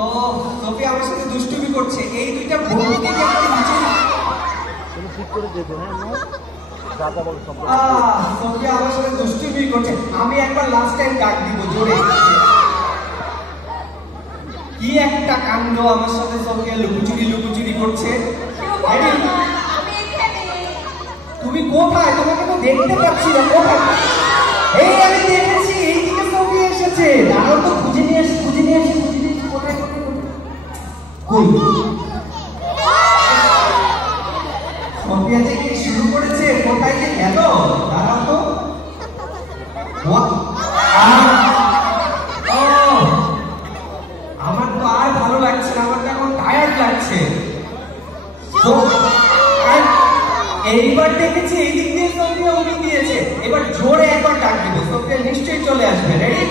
তো সোফি আমার সাথে দুষ্টুমি করছে, এই দুইটা বন্ধুকে একটু নিচে ঠিক করে দেখো। সোফি আমার সাথে দুষ্টুমি করছে, আমি একবার লাস্ট টাইম ডাক দিব জোরে। কি একটা কাণ্ড, আমার সাথে সোফিয়া লুকোচুরি করছে। তুমি কোথায়? তোমাকে তো দেখতে পাচ্ছি না, কোথায়? এই আমি দেখেছি, এইদিকে সোফি এসেছে। দাঁড়াও তো, খুঁজে নিয়ে আসি। কোথায় কই? সোফিয়া যে কি শুরু করেছে, কোথায় যে গেল? দাঁড়াও তো। আমার তো আর ভালো লাগছে না, আমার তো এখন টায়ার্ড লাগছে। এইবার দেখেছি এই দিক দিয়ে সোফিয়া উড়ি দিয়েছে, এবার জোরে একবার ডাক দিব, সোফিয়া নিশ্চয়ই চলে আসবে। রেডি?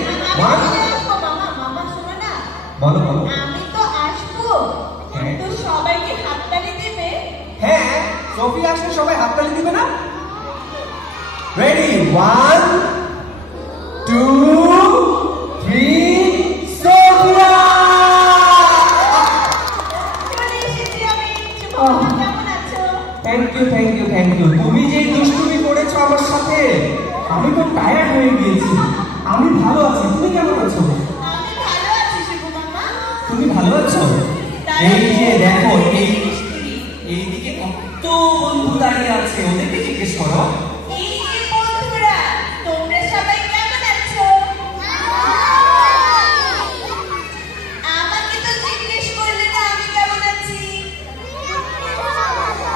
বলো বলো। আমি তো আসবো, কিন্তু সবাইকে হাততালি দিবে। হ্যাঁ, সোফিয়া আসলে সবাই হাততালি দিবে না? রেডি? 1 2 3 সোফিয়া! Thank you. তুমি যে দুষ্টুমি করেছো আমার সাথে, আমি তো টায়ার্ড হয়ে গিয়েছি। আমি ভালো আছি, তুমি কেমন আছো? তুমি ভালো আছো? এই যে দেখো, এইদিকে কত বন্ধু দাঁড়িয়ে আছে, ওদেরকে জিজ্ঞেস করো।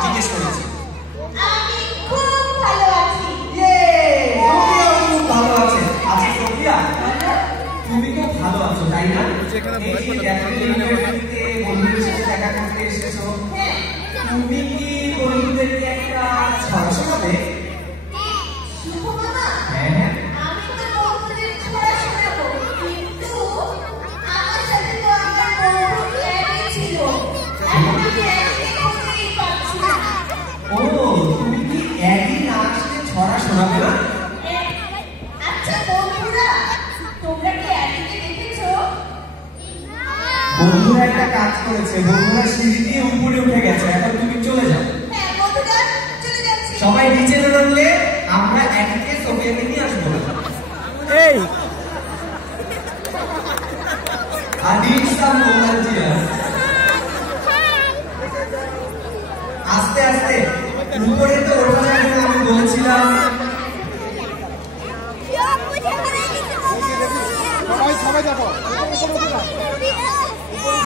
জিজ্ঞেস করেছি। তুমি খুব ভালো আছো, তাই না? বন্ধুদের সাথে দেখা করতে এসেছো, তুমি কি বন্ধুদেরকে একটা ছড়া শোনাবে? হ্যাঁ, ও তুমি কি একই না আসলে ছড়া শোনাবে না? বন্ধুরা একটা কাজ করেছে, বন্ধুরা সিঁড়ি দিয়ে উপরে উঠে গেছে, এখন তুমি চলে যাও। সবাই নিচে নামলে আমরা এককে সোফিয়াকে নিয়ে আসবো না। এই আস্তে আস্তে উপরে তো ওঠা যাবে না, আমি বলেছিলাম। সবাই যাবো।